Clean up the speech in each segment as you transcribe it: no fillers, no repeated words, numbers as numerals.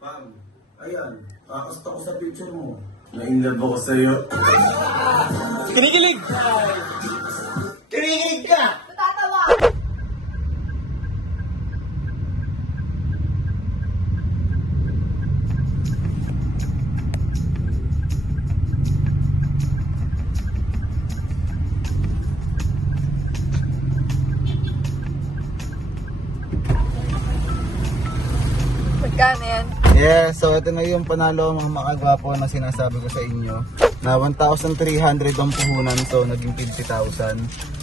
Pam, ayan, kakasta ko sa picture mo. Na-inlove ako sa'yo. Kinikilig! Kinikilig ka! Natatawa! Magkano yan? Yeah, so ito na yung panalo mga makagwapo na sinasabi ko sa inyo. Na 1,300 ang puhunan, so naging 50,000.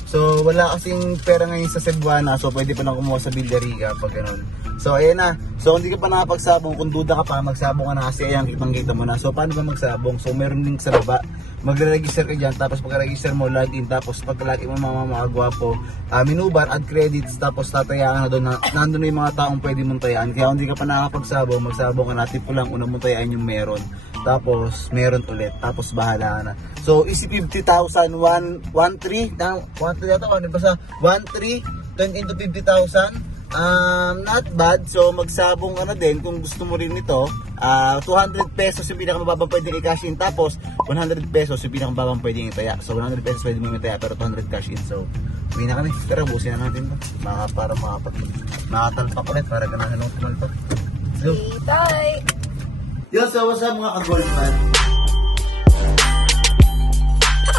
So wala kasing pera ngayon sa Cebuana, so pwede pa lang kumuha sa Villarica pag ganun. So ayan na, so kung hindi ka pa nakapagsabong, kung duda ka pa, magsabong ka na kasi ayan, kitang-kita mo na. So paano ba magsabong? So meron link sa baba, magre-register ka dyan, tapos pagka-register mo, login, tapos pagka-login mo mga makagwapo, minubar, add credits, tapos tatayaan na doon na, nandun na yung mga taong pwede mong tayaan. Kaya kung hindi ka pa nakapagsabong, magsabong ka na, tip ko lang, una mong tayaan yung meron. Tapos meron ulit, tapos bahala ka na. So easy 50,000, 1,3, 1,3 yata, ano ba sa 1,3, turn into 50,000. Not bad. So magsabong ka na din kung gusto mo rin nito. 200 pesos yung pinakamababang pwedeng i-cash in, tapos 100 pesos yung pinakamababang pwedeng itaya. So 100 pesos pwede mo itaya, pero 200 cash in. So uwi na kami. Tara, busin na natin ito para makatalpak ulit, para ganahan ng tumalpak. So, Bye! yo, so what's up mga ka-goldman?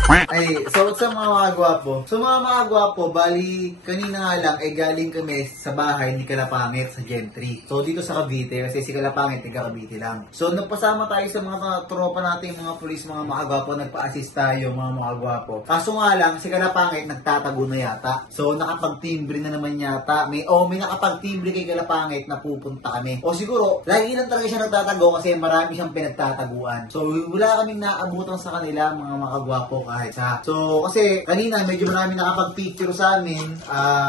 Ay, so what's up mga gwapo? So mga gwapo, bali kanina nga lang ay galing kami sa bahay ni Kalapangit sa Gentry. So dito sa Cavite, kasi si Kalapangit taga Cavite lang. So nagpasama tayo sa mga tropa natin, mga pulis, mga gwapo, nagpa-assist tayo mga gwapo. Kaso nga lang, si Kalapangit nagtatago na yata. So nakapag-timbre na naman yata. May nakapag-timbre kay Kalapangit na pupunta kami. O siguro, lagi lang talaga siya nagtatago kasi marami siyang pinagtataguan. So wala kaming naabutan sa kanila mga gwapo kahit sa. So, kasi kanina medyo marami nakapag-picture sa amin.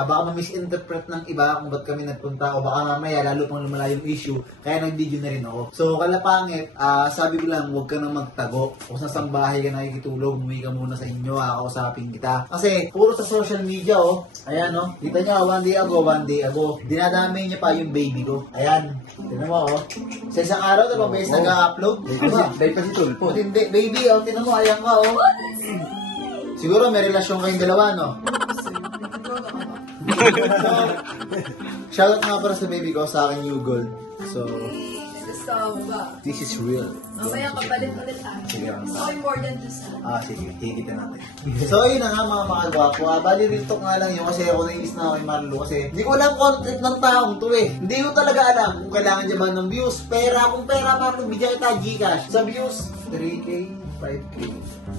Baka ma-misinterpret ng iba kung ba't kami nagpunta, o baka mamaya lalo pang lumala yung issue. Kaya nag-video na rin ako. So, Kalapangit, sabi ko lang, huwag ka nang magtago. Kung sa bahay ka nakikitulog, umuwi ka muna sa inyo, kakausapin kita. Kasi, puro sa social media, ayan, kita nyo, one day ago, dinadamay niya pa yung baby ko. Ayan, tignan mo, sa isang araw, diba, bes, nag-upload? Dahil pa si Tulpo. Hindi, baby, tignan mo, ayan ka, Siguro may relasyon kayong dalawa, no? So, shoutout nga para sa baby ko, sa akin New Gold. So, this is real. Mamaya kapalit ulit Sige, So important just sige, higit na natin. So, ayun na nga mga gwapo. Bali rito nga lang yun kasi ako nainis na ako kay Marlo kasi hindi ko alam content ng taong to eh. Hindi ko talaga alam kung kailangan niya ba ng views. Kung pera, Marlo, bigyan kita Gcash. Sa views, 3K, 5K.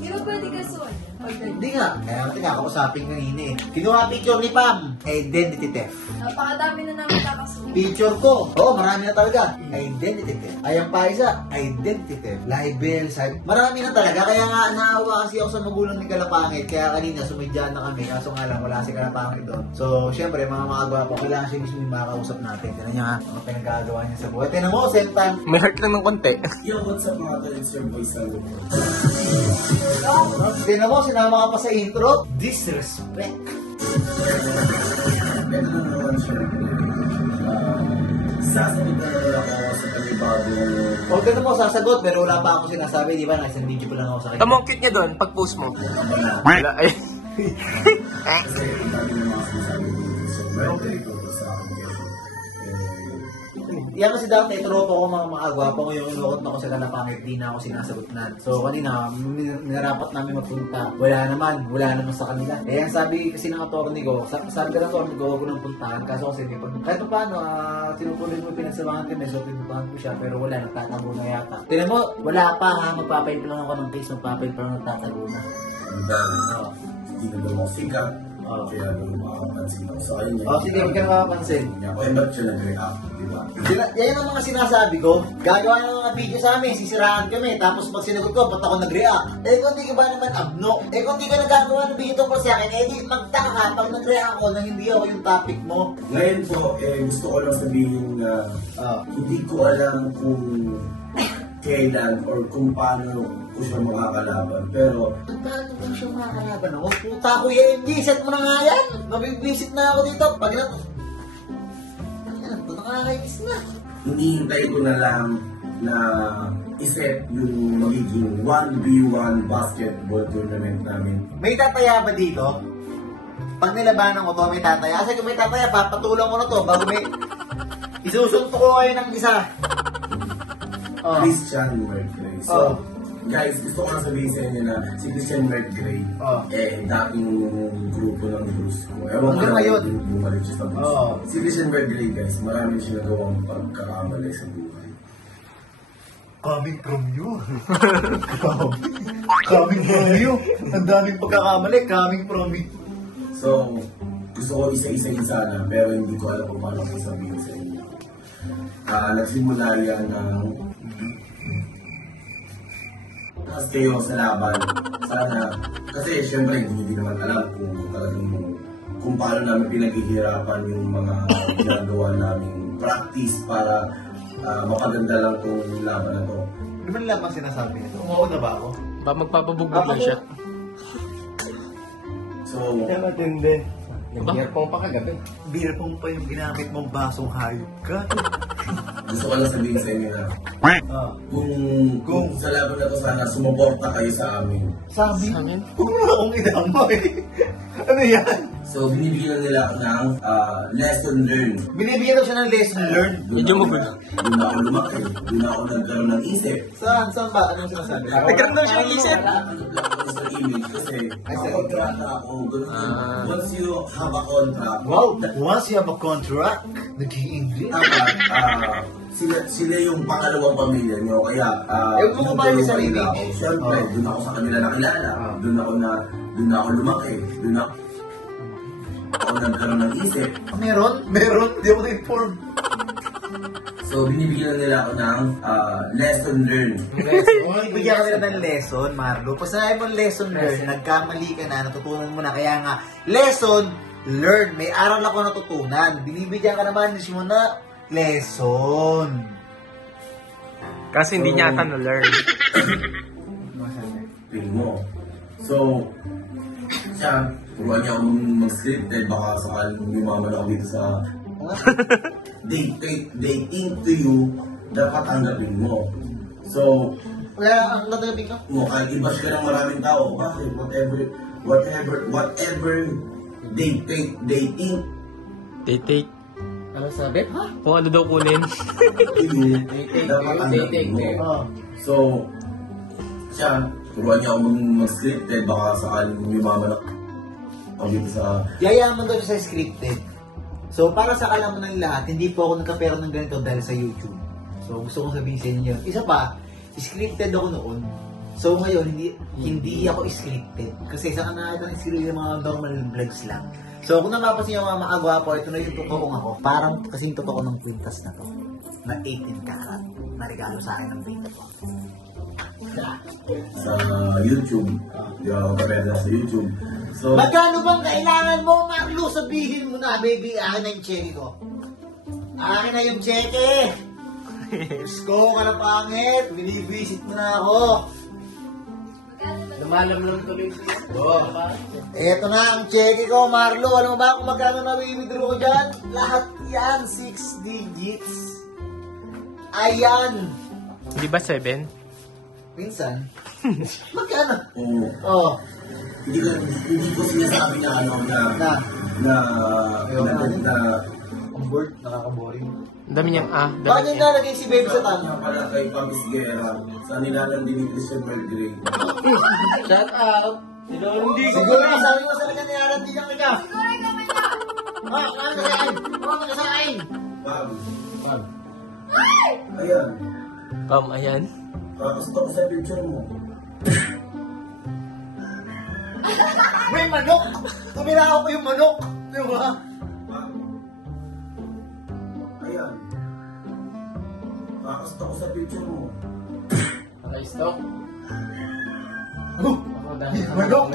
Hindi ba pwede kasuhan yan? Hindi nga. Kaya natin nga, kausapin kanina eh. Kinuha picture ni Pam. Identity theft. Napakadami na namin kakasuhan. Picture ko. Oo, marami na talaga. Identity theft. Ayan pa isa. Identity theft. Libel. Marami na talaga. Kaya nga, naawa kasi ako sa magulang ni Kalapangit. Kaya kanina, sumidyan na kami. Kaso nga lang, wala si Kalapangit doon. So, syempre, mga gwapo, kailangan siya mismo yung makakausap natin. Tinan niya nga, mga pinagagawa niya sa buhay. Tinan mo, sentan. May heart lang ng konti. Yo, what's up mga tol? It's your boy Salvo. Tinan mo, sinama ka pa sa intro. Disrespect. Ito na naman siya. Sasagot na naman ako sa panibagong... O, tinan mo, sasagot, pero wala pa ako sinasabi, di ba? Nakisang video pa lang ako sa kanya. Tama ang cute niya doon, pag-post mo. Wala, ay. Kasi dami ng mga sinasabi dito. So, meron ko sa akin kasi. Yan kasi dati, tropa ko mga gwapo ko yung inukot na ko sa Kalapangit, di na ako sinasagot na. So kanina, nirapat namin magpunta. Wala naman sa kanila. Eh, ang sabi kasi ng attorney ko, sabi ka ng attorney ko, huwag ko nang puntahan. Kaso kasi, kahit pa paano, sinupunin mo, pinagsabahan kami, so pinupahan ko siya, pero wala, nagtatago na yata. Tignan mo, wala pa ha, magpapail pa lang ako ng case, magpapail pa lang nagtatago na. Ang dami. Hindi na daw ako sikat. Kaya daw makapansin ako sa kanya. Sige, huwag ka makapansin. Kaya ba't siya nag-react? Diba? Yan ang mga sinasabi ko. Gagawa ng mga video sa amin, sisiraan kami. Tapos pag sinagot ko, ba't ako nag-react? Kung di ka ba naman abno? Kung di ka nagagawa ng video tungkol sa akin, di magtaka ka pag nag-react ako na hindi ako yung topic mo. Ngayon po, gusto ko lang sabihin na hindi ko alam kung kailan or kung paano ko siya makakalaban. Pero, paano ko siya makakalaban ako? Puta ko yan, set mo na nga yan. Mabibisit na ako dito. Pag nakakainis na. hinihintay ko na lang na iset yung magiging 1v1 basketball tournament namin. May tataya ba dito? Pag nilabanan ko to, may tataya. Kasi kung may tataya, papatulang ko na to bago may... Isusunto ko kayo ng isa. Oh. Christian Mercury. So, guys, gusto ko lang sabihin sa inyo na si Christian Mercury, dating grupo ng Bruce ko. Ewan ko Hanggang lang ngayon. kung bumalik siya sa Bruce. Oo. Si Christian Mercury, guys, marami siya nagawang pagkakamali sa buhay. Coming from you. Coming from you. Ang daming pagkakamali. Coming from me. So, gusto ko isa-isayin sana, pero hindi ko alam kung paano ko sabihin sa inyo. Nagsimula yan ng taas kayo sa laban. Sana, kasi syempre hindi naman alam kung talagang kung paano namin pinaghihirapan yung mga ginagawa namin practice para mapaganda lang itong laban na to. Di ba nila bang sinasabi nito? Umuuna ba ako? Ba magpapabugbog na siya. So, matindi. Nag-beer pong pa kagabi. Beer pong pa yung ginamit mong basong hayop ka. gusto ko lang sabihin sa inyo na kung sa laban na to sana sumuporta kayo sa amin. Sabi? Sa amin? Huwag mo na akong idamay. Ano yan? So, binibigyan nila ako ng lesson learned. Binibigyan daw siya ng lesson learned. Medyo magulo. Doon ako lumaki. Doon ako nagkaroon ng isip. Saan? Saan ba? Anong sinasabi? Nagkaroon daw siya ng isip. Ako sa image kasi kontrata ako. Once you have a contract, Wow! Once you have a contract, nag-i-English. sila yung pangalawang pamilya nyo. Kaya, Kung mo ba yung sarili? Siyempre, doon ako sa kanila nakilala. Doon ako lumaki. Doon ako nagkaroon ng isip. Meron? Meron? Hindi ako na-inform. So, binibigyan nila ako ng lesson learned. Bigyan ka nila ng lesson, Marlo. Pag sinabi mo lesson learned, nagkamali ka na, natutunan mo na. Kaya nga, lesson learned. May aral ako natutunan. Binibigyan ka naman mo na lesson. Kasi hindi niya ata na-learn. Tingin mo. So, siya, turuan niya ako mag-scripted. Baka sakaling lumaman ako dito sa they think to you, dapat tanggapin mo. So, Kaya ang natanggapin ko? kahit i-bash ka ng maraming tao, bakit? Whatever they think, They take. Ano sabi? Ha? Kung ano daw kunin. to you, dapat tanggapin mo. So, siya, turuan niya ako mag-scripted. Baka sakaling lumaman ako dito sa Yayaman daw siya sa scripted. So, para sa kalaman ng lahat, hindi po ako nagkapera ng ganito dahil sa YouTube. So, gusto kong sabihin sa inyo. Isa pa, scripted ako noon. So, ngayon, hindi ako scripted. Kasi sa kanakita ng scripted yung mga normal vlogs lang. So, kung napapansin yung mga maagwapo, ito na yung totoong ako. Parang kasing totoo ng kwintas na to. Na 18 karat. Na regalo sa akin ng dito ko. sa YouTube. Di ako kapera sa YouTube. So, Magkano bang kailangan mo, Marlo? Sabihin mo na, baby, akin na yung cheque ko. Akin na yung cheque. Sko ka na pangit. Binibisit mo na ako. Lumalam-lam tuloy siya. Eto na ang cheque ko, Marlo. Alam mo ba kung magkano na withdraw ko dyan? Lahat yan, 6 digits. Ayan. Hindi ba 7? Minsan. Magkano? oh, Oh. hindi ko sinasabi na ano na Ang board, nakaka-boring. Ang dami niyang Bakit yung nalagay si baby sa tama? pala kay Pamis Guerra sa nilalang din ni Christian Belgrade. Shout out. Siguro sabi mo sa kanya nilalang din ang ika. Ano na yan? Ano na sa akin? Pam. Ayan. Pam, ayan. Kakasto ko sa picture mo. May manok! Tumira ako yung manok! Di ba? Pam. Ayan. Kakasto ko sa picture mo. Naka-stock? Manok!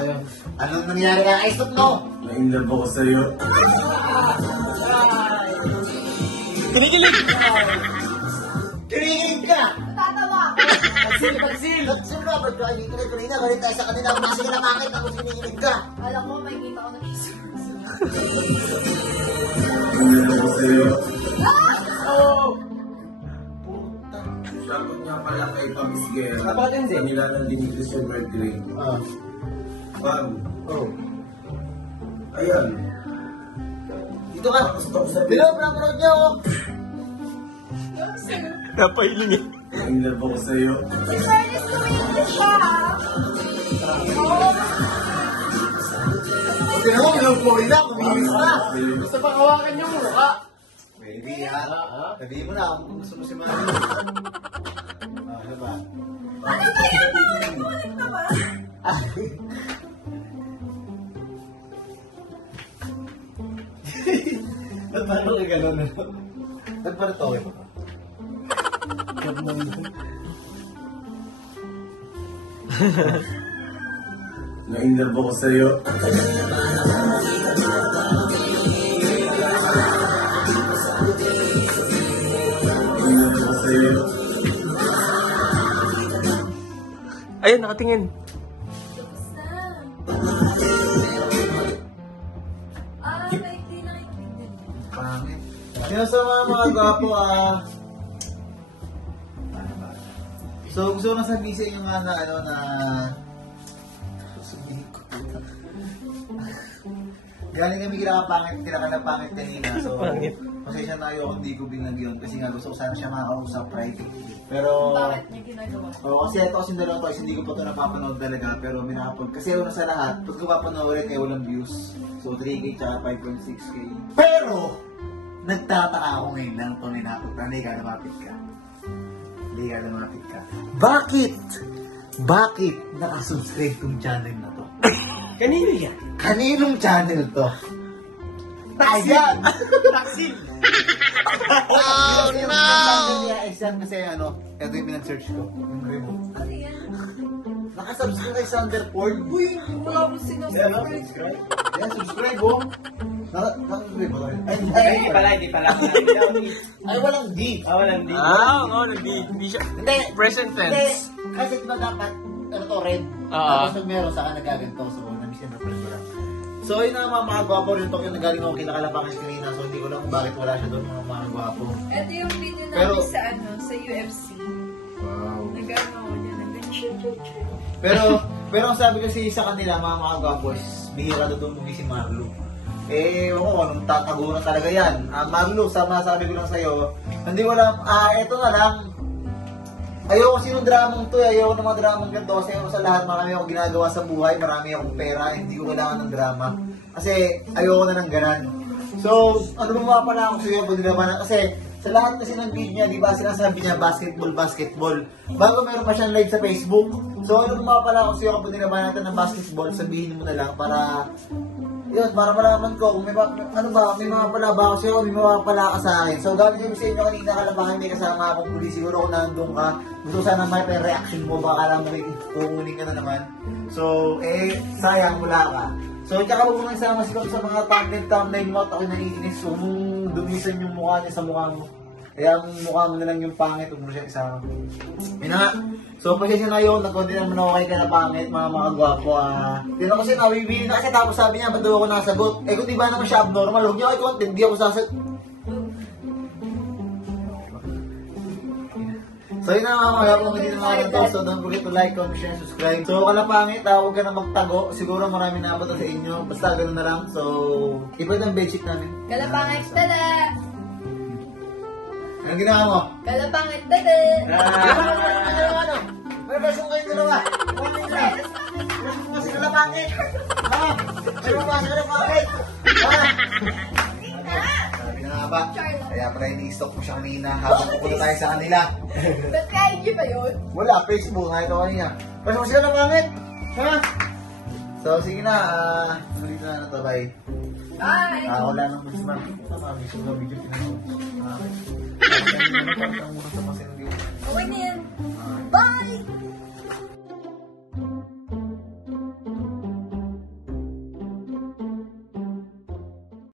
Anong nangyari ka? Ay, stop no! Na-inlove ako sa'yo. Kinikilig! Kinikilig ka! Tatawa ako. Pagsil! Pagsil ka! Pagkain ka kanina, galit tayo sa kanila. Kasi ka nakakit ako kinikilig ka. Alam ko, may kita ko na kiss. Na-inlove ako sa'yo. Shoutout nga pala kay Pabis Guerra. Napakatindi. Sa nila ng Dimitris yung birthday. Pam. Oh. Ayan. Dito ka. Gusto ko sa Dilo, napanood niyo ako. Napailing eh. Ang love ko sa'yo. Si Fairness tumingin siya. Oo. Hindi naman, ilang po rin na. Kumilis ka. Gusto pang hawakan yung mukha. Pwede ha. Sabihin mo na kung gusto mo si Mami. Ano ba? Ano ba yan? Ulit na ba? Ba't paano ka gano'n? Ba't paano to? Okay ba? Na-inlove ako sa'yo. Na-inlove ako sa'yo. Ayun, nakatingin. May di nakikinig. Pangit. Sino sa mga gwapo So gusto ko na sabihin sa inyo nga na ano na sabihin ko. Galing kami pangit kanina. So Pangit. pasensya na kayo kung hindi ko binagyon kasi nga gusto ko sana siya makakausap private. Pero Bakit niya ginagawa? kasi ito kasi dalawang toys, hindi ko pa ito napapanood talaga, pero minakapag, kasi una sa lahat, pag ko papanoorin ay walang views. So 3K tsaka 5.6K. Pero, nagtataka ako ngayon lang ito ninakot. Hindi ka lumapit ka. Bakit nakasubscribe tong channel na to? Kanino yan? Kaninong channel to? Ayan! Taksil! Oh no! Kasi ano, ito yung pinag-search ko. Yung remote. Ano yan? Nakasubscribe kay Sanderford. Uy, wala akong sinusubscribe. Yan, subscribe oh. Nakasubscribe ba tayo? Hindi pala. Ay, walang D. Walang di. Oo, hindi siya. Hindi. Present Hindi. tense. Kasi diba dapat, ano to, red? Tapos pag meron sa nagaganto. So, nabis yung press ko lang. So, yun na mga gwapo rin to. Yung nagaling ako kinakalapangis kanina. So, hindi ko lang kung bakit wala siya doon mga gwapo. Ito yung video namin Pero- sa UFC. Wow. Nag-ano ako niya, nag-choo-choo-choo. Pero ang sabi kasi sa kanila, mga gwapo, is bihira doon movie si Marlo. Anong tatago na talaga yan. Marlo, sabi ko lang sa'yo, hindi ko lang, eto na lang, ayoko sinong dramang to, ayoko ng mga dramang ganito, kasi ayoko sa lahat, marami akong ginagawa sa buhay, marami akong pera, hindi ko kailangan ng drama. Kasi ayoko na ng ganan. So, ano ba pala ako sa'yo, kasi sa lahat kasi ng video niya, di ba sinasabi niya, basketball. Bago meron pa siyang live sa Facebook. So, ano ba pala ako sa'yo, kapag dinabanan natin ng basketball, sabihin mo na lang para malaman ko kung may mga pala ba ako sa'yo, may mga pala ka sa akin. So, gabi sabi sa inyo kanina, kalabahan may kasama akong pulis. Siguro kung nandun ka, gusto sana may reaction mo, baka alam mo kukunin ka na naman. So, sayang, wala ka. So, tsaka huwag mo nang sama siguro sa mga thumbnail mo at ako naiinis. Huwag mong dumisan yung mukha niya sa mukha mo. Kaya ang mukha mo na lang yung pangit, huwag mo siya isama. Yun na nga. So, pasensya na yun, nagkonti naman ako kay ka na pangit, mga gwapo. Yun ako kasi nabibili na kasi tapos sabi niya, ba't daw ako nasagot? Kung di ba naman siya abnormal, huwag niyo kay content, di ako sasagot. So yun na mga kung hindi na mga ganito. So don't forget to like, comment, share, subscribe. So kalapangit, huwag ka na magtago. Siguro marami na abot sa inyo. Basta gano'n na lang. So, iba yung bedsheet namin. Kalapangit, tada! Anong ginawa mo? Kalapangit, tada! Ano? May besong kayong dalawa. Ano yun na? Besong mo si kalapangit. Besong mo si kalapangit. Sabi na nga ba? Kaya pala ini-stop mo siya kanina habang pupunta tayo sa kanila. Ba't ka IG ba yun? Wala, Facebook nga ito kanina. Besong mo si kalapangit. Ha? So sige na, ulit na to, bye. Bye! Wala nang mag-smart. Marami siya video pinag-smart. Okay na yan.